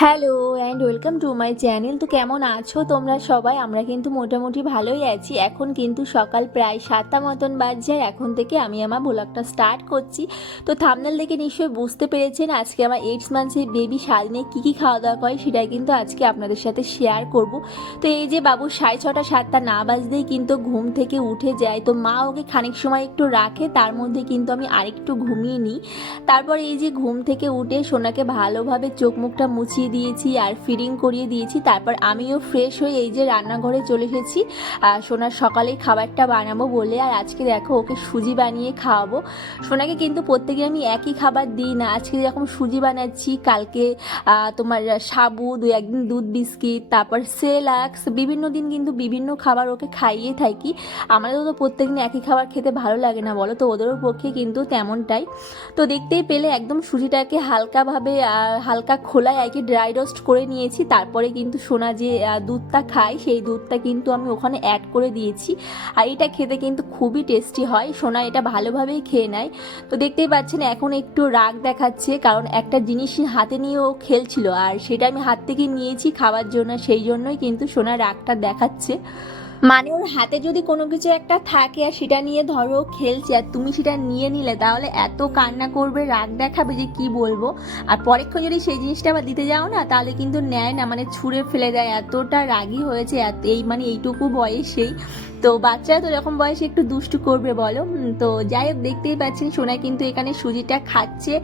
Hello and welcome to my channel তো কেমন আছো তোমরা সবাই? আমরা কিন্তু মোটামুটি ভালোই আছি। এখন কিন্তু সকাল প্রায় সাতটা মতন বাজছে আর এখন থেকে আমি আমার ব্লগটা স্টার্ট করছি। তো থামনেল দেখে নিশ্চয়ই বুঝতে পেরেছেন আজকে আমার এইটস মান্থসের বেবি সারাদিনে কী কী খাওয়া দাওয়া করে সেটাই কিন্তু আজকে আপনাদের সাথে শেয়ার করব। তো এই যে বাবু সাড়ে ছটা, সাতটা না বাজতেই কিন্তু ঘুম থেকে উঠে যায়। তো মা ওকে খানিক সময় একটু রাখে, তার মধ্যে কিন্তু আমি আরেকটু ঘুমিয়ে নিই। তারপর এই যে ঘুম থেকে উঠে সোনাকে ভালোভাবে চোখ মুখটা মুছিয়ে দিয়েছি আর ফিডিং করিয়ে দিয়েছি। তারপর আমিও ফ্রেশ হয়ে এই যে রান্নাঘরে চলে এসেছি। সোনার সকালে খাবারটা বানাবো বলে। আর আজকে দেখো, ওকে সুজি বানিয়ে খাওয়াবো। সোনাকে কিন্তু প্রত্যেকে আমি একই খাবার দিই না। আজকে যেরকম সুজি বানাচ্ছি, কালকে তোমার সাবু দু একদিন দুধ বিস্কিট, তারপর সেলাক্স, বিভিন্ন দিন কিন্তু বিভিন্ন খাবার ওকে খাইয়ে থাকি। আমাদেরও তো প্রত্যেকদিন একই খাবার খেতে ভালো লাগে না, বলো তো? ওদেরও পক্ষে কিন্তু তেমনটাই। তো দেখতেই পেলে, একদম সুজিটাকে হালকাভাবে হালকা খোলায় আর কি ড্রাই রোস্ট করে নিয়েছি, তারপরে কিন্তু সোনা যে দুধটা খায়, সেই দুধটা কিন্তু আমি ওখানে অ্যাড করে দিয়েছি। আর এটা খেতে কিন্তু খুবই টেস্টি হয়, সোনা এটা ভালোভাবেই খেয়ে নেয়। তো দেখতেই পাচ্ছেন, এখন একটু রাগ দেখাচ্ছে, কারণ একটা জিনিস হাতে নিয়ে ও খেলছিল, আর সেটা আমি হাত থেকে নিয়েছি খাওয়ার জন্য, সেই জন্যই কিন্তু সোনা রাগটা দেখাচ্ছে। মানে ওর হাতে যদি কোনো কিছু একটা থাকে আর সেটা নিয়ে ধরো খেলছে আর তুমি সেটা নিয়ে নিলে, তাহলে এত কান্না করবে, রাগ দেখাবে যে কি বলব? আর পরীক্ষা যদি সেই জিনিসটা আবার দিতে যাও না, তাহলে কিন্তু নেয় না মানে ছুঁড়ে ফেলে দেয়। এতটা রাগী হয়েছে, এত এই মানে এইটুকু বয়সেই। তো বাচ্চারা তো এরকম বয়সে একটু দুষ্টু করবে বলো তো যাই হোক, দেখতেই পাচ্ছেন সোনা কিন্তু এখানে সুজিটা খাচ্ছে।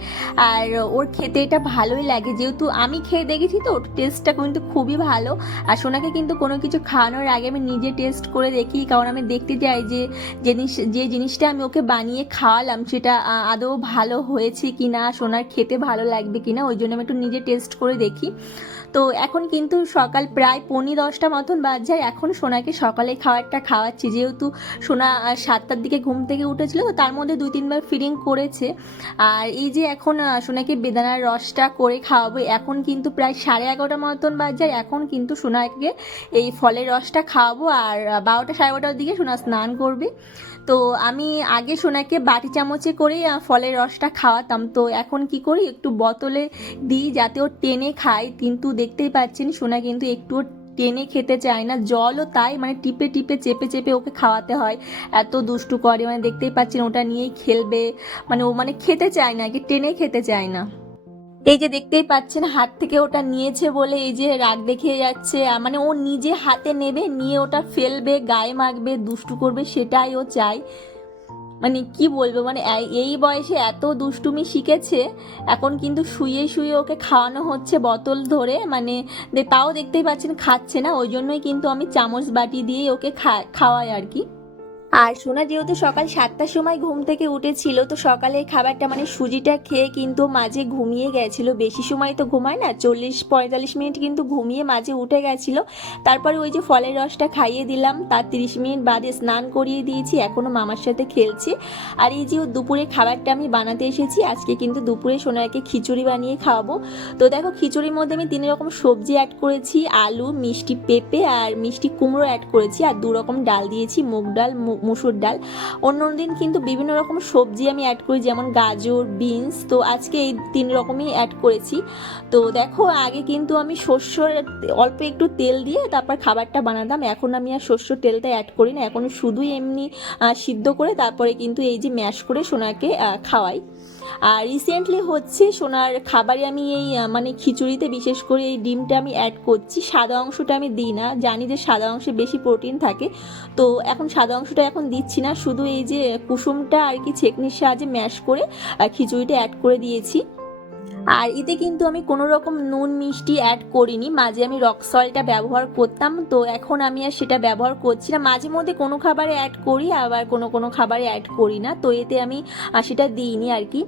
আর ওর খেতে এটা ভালোই লাগে। যেহেতু আমি খেয়ে দেখেছি তো, ওর টেস্টটা কিন্তু খুবই ভালো। আর সোনাকে কিন্তু কোনো কিছু খাওয়ানোর আগে আমি নিজে টেস্ট করে দেখি, কারণ আমি দেখতে চাই যে জিনিস, যে জিনিসটা আমি ওকে বানিয়ে খাওয়ালাম সেটা আদৌ ভালো হয়েছে কি না সোনার খেতে ভালো লাগবে কি না ওই জন্য আমি একটু নিজে টেস্ট করে দেখি। তো এখন কিন্তু সকাল প্রায় পৌনে দশটা মতন বাজছে আর এখন সোনাকে সকালে খাবারটা খাওয়াচ্ছি। যেহেতু সোনা সাতটার দিকে ঘুম থেকে উঠেছিল, তো তার মধ্যে দুই তিনবার ফিডিং করেছে। আর এই যে এখন সোনাকে বেদানার রসটা করে খাওয়াবো, এখন কিন্তু প্রায় সাড়ে এগারোটা মতন বাজছে আর এখন কিন্তু সোনাকে এই ফলের রসটা খাওয়াবো। আর বারোটা সাড়ে বারোটার দিকে সোনা স্নান করবে। তো আমি আগে সোনাকে বাটি চামচে করে ফলের রসটা খাওয়াতাম। তো এখন কি করি? একটু বোতলে দিই যাতে ও টেনে খায়। কিন্তু দেখতেই পাচ্ছেন, সোনা কিন্তু একটু টেনে খেতে চায় না। জলও তাই মানে টিপে টিপে, চেপে চেপে ওকে খাওয়াতে হয়। এত দুষ্টু করে মানে দেখতেই পাচ্ছেন ওটা নিয়েই খেলবে। মানে ও মানে খেতে চায় না কি টেনে খেতে চায় না। এই যে দেখতেই পাচ্ছেন, হাত থেকে ওটা নিয়েছে বলে এই যে রাগ দেখিয়ে যাচ্ছে। মানে ও নিজে হাতে নেবে, নিয়ে ওটা ফেলবে, গায়ে মাখবে, দুষ্টু করবে, সেটাই ও চায়। মানে কি বলব মানে এই- বয়সে এত দুষ্টুমি শিখেছে, এখন কিন্তু শুয়ে শুয়ে ওকে খাওয়ানো হচ্ছে বোতল ধরে। মানে তাও দেখতেই পাচ্ছেন, খাচ্ছে না। ওই জন্যই কিন্তু আমি চামচ বাটি দিয়ে ওকে খাওয়াই আর কি। আর সোনা যেহেতু সকাল সাতটার সময় ঘুম থেকে উঠেছিল, তো সকালের খাবারটা মানে সুজিটা খেয়ে কিন্তু মাঝে ঘুমিয়ে গেছিল। বেশি সময় তো ঘুমায় না, চল্লিশ পঁয়তাল্লিশ মিনিট কিন্তু ঘুমিয়ে মাঝে উঠে গেছিল। তারপরে ওই যে ফলের রসটা খাইয়ে দিলাম, তার তিরিশ মিনিট বাদে স্নান করিয়ে দিয়েছি এখনও মামার সাথে খেলছে। আর এই যে দুপুরে খাবারটা আমি বানাতে এসেছি, আজকে কিন্তু দুপুরে সোনাকে খিচুড়ি বানিয়ে খাওয়াবো। তো দেখো, খিচুড়ির মধ্যে আমি তিন রকম সবজি অ্যাড করেছি, আলু, মিষ্টি পেঁপে আর মিষ্টি কুমড়ো অ্যাড করেছি, আর দু রকম ডাল দিয়েছি, মুগ ডাল, মু- মুসুর ডাল। অন্য দিন কিন্তু বিভিন্ন রকম সবজি আমি অ্যাড করি, যেমন গাজর বিনস তো আজকে এই তিন রকমই অ্যাড করেছি। তো দেখো, আগে কিন্তু আমি শস্যর অল্প একটু তেল দিয়ে তারপর খাবারটা বানাতাম। এখন আমি আর শস্য তেলটা অ্যাড করি না। এখন শুধুই এমনি সিদ্ধ করে তারপরে কিন্তু এই যে ম্যাশ করে সোনাকে খাওয়াই। আর রিসেন্টলি হচ্ছে সোনার খাবারে আমি এই মানে খিচুড়িতে বিশেষ করে এই ডিমটা আমি অ্যাড করছি। সাদা অংশটা আমি দিই না। জানি যে সাদা অংশে বেশি প্রোটিন থাকে। তো এখন সাদা অংশটা এখন দিচ্ছি না। শুধু এই যে কুসুমটা আর কি ছেকনির সাহায্যে ম্যাশ করে খিচুড়িটা অ্যাড করে দিয়েছি। আর এতে কিন্তু আমি কোনো রকম নুন, মিষ্টি অ্যাড করিনি। মাঝে আমি রক সল্টটা ব্যবহার করতাম, তো এখন আমি আর সেটা ব্যবহার করছি না। মাঝে মধ্যে কোনো খাবারে অ্যাড করি, আবার কোনো কোনো খাবারে অ্যাড করি না, তো এতে আমি সেটা দিইনি আর কি।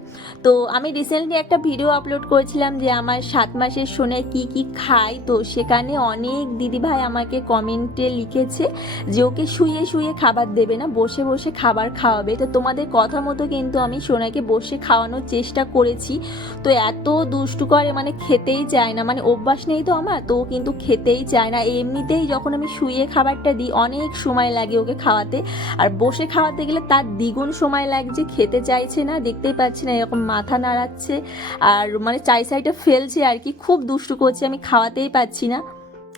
তো আমি রিসেন্টলি একটা ভিডিও আপলোড করেছিলাম যে আমার সাত মাসের সোনে কি কি খায় তো সেখানে অনেক দিদিভাই আমাকে কমেন্টে লিখেছে যে ওকে শুয়ে শুয়ে খাবার দেবে না, বসে বসে খাবার খাওয়াবে। তো তোমাদের কথা মতো কিন্তু আমি সোনাকে বসে খাওয়ানোর চেষ্টা করেছি। তো এত এত দুষ্টু করে মানে খেতেই চায় না। মানে অভ্যাস নেই তো আমার, তো কিন্তু খেতেই চায় না। এমনিতেই যখন আমি শুয়ে খাবারটা দিই, অনেক সময় লাগে ওকে খাওয়াতে। আর বসে খাওয়াতে গেলে তার দ্বিগুণ সময় লাগছে খেতে চাইছে না, দেখতেই পাচ্ছি না, এরকম মাথা নাড়াচ্ছে। আর মানে চাই সাইডে ফেলছে আর কি, খুব দুষ্টু করছে, আমি খাওয়াতেই পাচ্ছি না।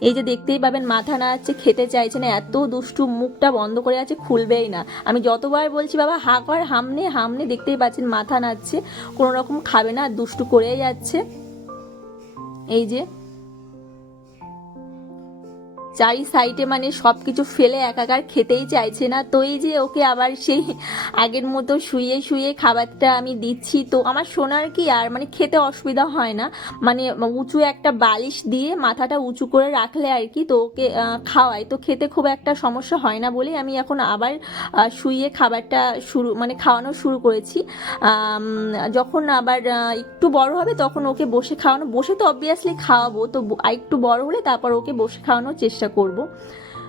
এই যে দেখতেই পাবেন, মাথা নাড়াচ্ছে খেতে চাইছে না, এত দুষ্টু, মুখটা বন্ধ করে আছে, খুলবেই না। আমি যতবার বলছি, বাবা, হা কর, হামনে হামনে, দেখতেই পাচ্ছেন মাথা নাড়ছে, কোনো রকম খাবে না, দুষ্টু করেই যাচ্ছে। এই যে চারি সাইডে মানে সব কিছু ফেলে একাকার খেতেই চাইছে না তো এই যে ওকে আবার সেই আগের মতো শুয়ে শুয়ে খাবারটা আমি দিচ্ছি তো আমার সোনার কি আর? মানে খেতে অসুবিধা হয় না। মানে উঁচু একটা বালিশ দিয়ে মাথাটা উঁচু করে রাখলে আর কি তো ওকে আহ, খাওয়াই তো খেতে খুব একটা সমস্যা হয় না বলেই আমি এখন আবার শুয়ে খাবারটা শুরু মানে খাওয়ানো শুরু করেছি। যখন আবার একটু বড় হবে তখন ওকে বসে খাওয়ানো বসে তো অবভিয়াসলি খাওয়াবো তো একটু বড় হলে তারপর ওকে বসে খাওয়ানোর চেষ্টা করব।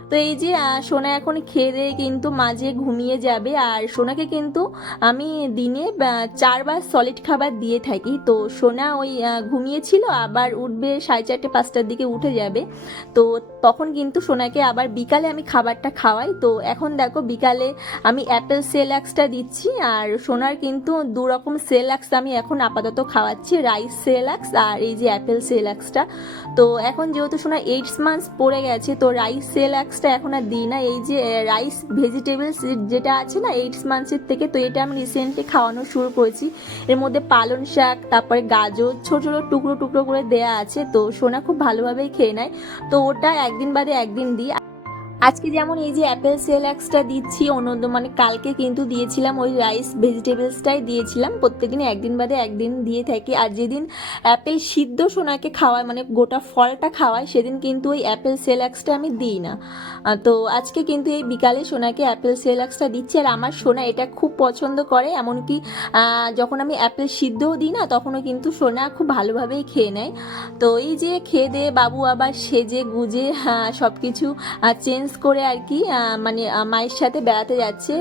তো এই যে সোনা এখন খেয়ে কিন্তু মাঝে ঘুমিয়ে যাবে। আর সোনাকে কিন্তু আমি দিনে চারবার সলিড খাবার দিয়ে থাকি। তো সোনা ওই ঘুমিয়েছিল, আবার উঠবে সাড়ে চারটে, পাঁচটার দিকে উঠে যাবে। তো তখন কিন্তু সোনাকে আবার বিকালে আমি খাবারটা খাওয়াই। তো এখন দেখো, বিকালে আমি অ্যাপেল সেলাক্সটা দিচ্ছি, আর সোনার কিন্তু দু রকম সেলাক্স আমি এখন আপাতত খাওয়াচ্ছি। রাইস সেলাক্স আর এই যে অ্যাপেল সেলাক্সটা তো এখন যেহেতু সোনা এইটস মান্থস পড়ে গেছে, তো রাইস সেলাক্সটা এখন আর দিই না। এই যে রাইস ভেজিটেবলস যেটা আছে না এইটস মান্থসের থেকে, তো এটা আমি রিসেন্টলি খাওয়ানো শুরু করেছি। এর মধ্যে পালন শাক, তারপরে গাজর, ছোট, ছোটো টুকরো টুকরো করে দেয়া আছে, তো সোনা খুব ভালোভাবেই খেয়ে নেয়। তো ওটা একদিন বাদে একদিন দিই। আজকে যেমন এই যে অ্যাপেল সেলাক্সটা দিচ্ছি অন্য মানে কালকে কিন্তু দিয়েছিলাম, ওই রাইস ভেজিটেবলসটাই দিয়েছিলাম। প্রত্যেকদিন একদিন বাদে একদিন দিয়ে থাকি। আর যেদিন অ্যাপেল সিদ্ধ সোনাকে খাওয়ায় মানে গোটা ফলটা খাওয়ায়, সেদিন কিন্তু ওই অ্যাপেল সেলাক্সটা আমি দিই না। তো আজকে কিন্তু এই বিকালে সোনাকে অ্যাপেল সেলাক্সটা দিচ্ছি। আর আমার সোনা এটা খুব পছন্দ করে, এমনকি যখন আমি অ্যাপেল সিদ্ধও দিই না, তখনও কিন্তু সোনা খুব ভালোভাবেই খেয়ে নেয়। তো এই যে খেয়ে দিয়ে বাবু আবার সেজে গুজে সব কিছু চেঞ্জ করে আর কি মানে মায়ের সাথে বেড়াতে যাচ্ছে।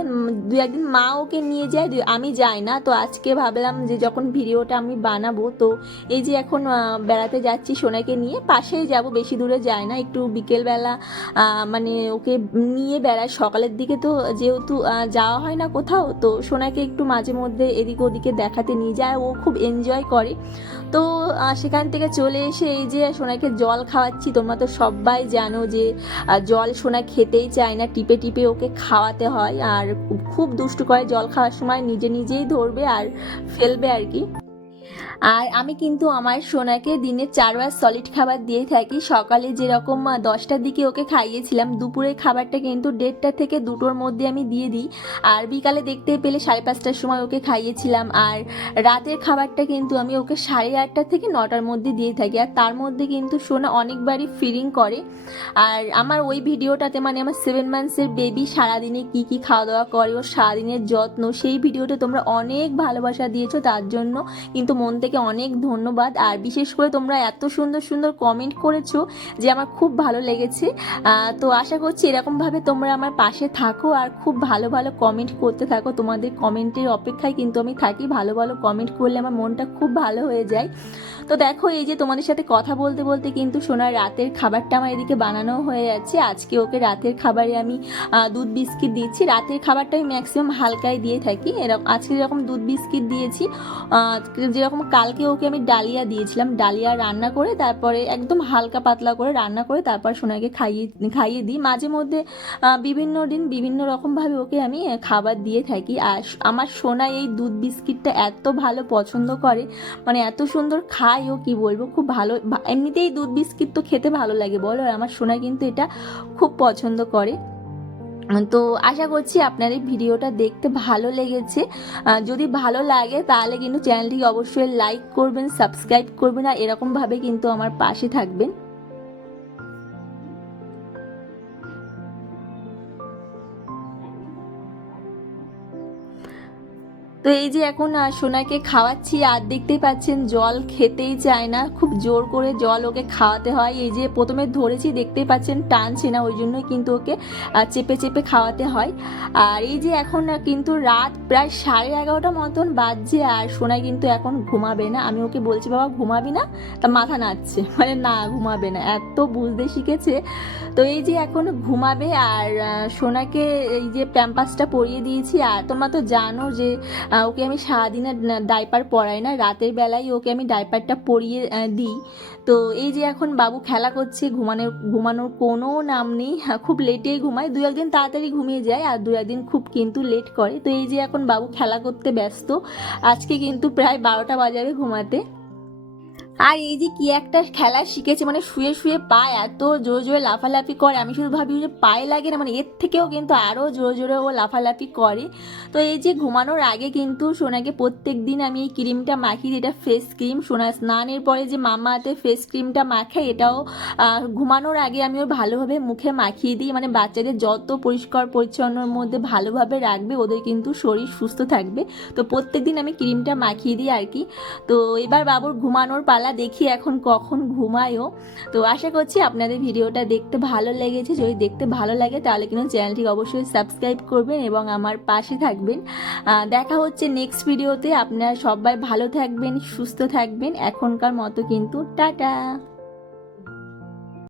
দু একদিন মা ওকে নিয়ে যায় আমি যাই না। তো আজকে ভাবলাম যে যখন ভিডিওটা আমি বানাবো, তো এই যে এখন বেড়াতে যাচ্ছি সোনাকে নিয়ে, পাশেই যাব, বেশি দূরে যায় না, একটু বিকেলবেলা মানে ওকে নিয়ে বেড়ায় সকালের দিকে তো যেহেতু যাওয়া হয় না কোথাও, তো সোনাকে একটু মাঝে মধ্যে এদিক ওদিকে দেখাতে নিয়ে যায়, ও খুব এনজয় করে। তো সেখান থেকে চলে এসে এই যে সোনাকে জল খাওয়াচ্ছি, তোমরা তো সবাই জানো যে জল সোনা খেতেই চায় না, টিপে টিপে ওকে খাওয়াতে হয় আর খুব দুষ্টু করে জল খাওয়ার সময় নিজে নিজেই ধরবে আর ফেলবে আর কি। আর আমি কিন্তু আমার সোনাকে দিনে চারবার সলিড খাবার দিয়ে থাকি। সকালে যেরকম দশটার দিকে ওকে খাইয়েছিলাম, দুপুরের খাবারটা কিন্তু দেড়টা থেকে দুটোর মধ্যে আমি দিয়ে দিই। আর বিকালে দেখতে পেলে সাড়ে পাঁচটার সময় ওকে খাইয়েছিলাম। আর রাতের খাবারটা কিন্তু আমি ওকে সাড়ে আটটা থেকে নটার মধ্যে দিয়ে থাকি। আর তার মধ্যে কিন্তু সোনা অনেকবারই ফিলিং করে। আর আমার ওই ভিডিওটাতে মানে আমার সেভেন মান্থসের বেবি সারাদিনে কি কি খাওয়া দাওয়া করে, ওর সারাদিনের যত্ন, সেই ভিডিওটা তোমরা অনেক ভালোবাসা দিয়েছ, তার জন্য কিন্তু মন থেকে অনেক ধন্যবাদ। আর বিশেষ করে তোমরা এত সুন্দর সুন্দর কমেন্ট করেছ যে আমার খুব ভালো লেগেছে। তো আশা করছি এরকমভাবে তোমরা আমার পাশে থাকো আর খুব ভালো ভালো কমেন্ট করতে থাকো। তোমাদের কমেন্টের অপেক্ষায় কিন্তু আমি থাকি। ভালো ভালো কমেন্ট করলে আমার মনটা খুব ভালো হয়ে যায়। তো দেখো, এই যে তোমাদের সাথে কথা বলতে বলতে কিন্তু সোনার রাতের খাবারটা আমার এদিকে বানানো হয়ে যাচ্ছে। আজকে ওকে রাতের খাবারে আমি দুধ বিস্কিট দিচ্ছি। রাতের খাবারটা আমি ম্যাক্সিমাম হালকাই দিয়ে থাকি। এরকম, আজকে যেরকম দুধ বিস্কিট দিয়েছি যেরকম কালকে ওকে আমি ডালিয়া দিয়েছিলাম, ডালিয়া রান্না করে, তারপরে একদম হালকা পাতলা করে রান্না করে তারপর সোনাকে খাইয়ে খাইয়ে দিই। মাঝে মধ্যে বিভিন্ন দিন বিভিন্ন রকমভাবে ওকে আমি খাবার দিয়ে থাকি। আর আমার সোনা এই দুধ বিস্কিটটা এত ভালো পছন্দ করে মানে এত সুন্দর খায় ও কী বলব, খুব ভালো এমনিতেই দুধ বিস্কিট তো খেতে ভালো লাগে, বলো, আর আমার সোনা কিন্তু এটা খুব পছন্দ করে। তো আশা করছি আপনার এই ভিডিওটা দেখতে ভালো লেগেছে। যদি ভালো লাগে, তাহলে কিন্তু চ্যানেলটি অবশ্যই লাইক করবেন সাবস্ক্রাইব করবেন, আর এরকমভাবে কিন্তু আমার পাশে থাকবেন। তো এই যে এখন সোনাকে খাওয়াচ্ছি, আর দেখতেই পাচ্ছেন জল খেতেই চায় না। খুব জোর করে জল ওকে খাওয়াতে হয়। এই যে প্রথমে ধরেছি, দেখতেই পাচ্ছেন টানছে না, ওই জন্যই কিন্তু ওকে চেপে চেপে খাওয়াতে হয়। আর এই যে এখন কিন্তু রাত প্রায় সাড়ে এগারোটা মতন বাজছে, আর সোনা কিন্তু এখন ঘুমাবে না। আমি ওকে বলছি, বাবা, ঘুমাবি না? তা মাথা নাচছে মানে না, ঘুমাবে না। এত বুঝতে শিখেছে। তো এই যে এখন ঘুমাবে, আর সোনাকে এই যে প্যাম্পাসটা পরিয়ে দিয়েছি। আর তোমরা তো জানো যে ওকে আমি সারাদিনের ডাইপার পরাই না। রাতের বেলায় ওকে আমি ডাইপারটা পরিয়ে দিই। তো এই যে এখন বাবু খেলা করছে ঘুমানোর ঘুমানোর কোনো নাম নেই। হ্যাঁ, খুব লেটেই ঘুমায়। দু একদিন তাড়াতাড়ি ঘুমিয়ে যায় আর দু একদিন খুব কিন্তু লেট করে। তো এই যে এখন বাবু খেলা করতে ব্যস্ত আজকে কিন্তু প্রায় বারোটা বাজাবে ঘুমাতে। আর এই যে কি একটা খেলা শিখেছে মানে শুয়ে শুয়ে পায়, এত জোরে জোরে লাফালাফি করে। আমি শুধু ভাবি যে পায়ে লাগে না মানে এর থেকেও কিন্তু আরও জোরে জোরে ও লাফালাফি করে। তো এই যে ঘুমানোর আগে কিন্তু সোনাকে প্রত্যেক দিন আমি এই ক্রিমটা মাখি এটা ফেস ক্রিম সোনা স্নানের পরে যে মামা হাতে ফেস ক্রিমটা মাখাই এটাও ঘুমানোর আগে আমি ওর ভালোভাবে মুখে মাখিয়ে দিই। মানে বাচ্চাদের যত পরিষ্কার পরিচ্ছন্নর মধ্যে ভালোভাবে রাখবে, ওদের কিন্তু শরীর সুস্থ থাকবে। তো প্রত্যেক দিন আমি ক্রিমটা মাখিয়ে দিই আর কি। তো এবার বাবুর ঘুমানোর পালা দেখি এখন কখন ঘুমায়ও। তো আশা করছি আপনাদের ভিডিওটা দেখতে ভালো লেগেছে। যদি দেখতে ভালো লাগে তাহলে কিন্তু চ্যানেলটি অবশ্যই সাবস্ক্রাইব করবেন এবং আমার পাশে থাকবেন। দেখা হচ্ছে নেক্সট ভিডিওতে আপনারা সবাই ভালো থাকবেন, সুস্থ থাকবেন। এখনকার মতো কিন্তু টাটা।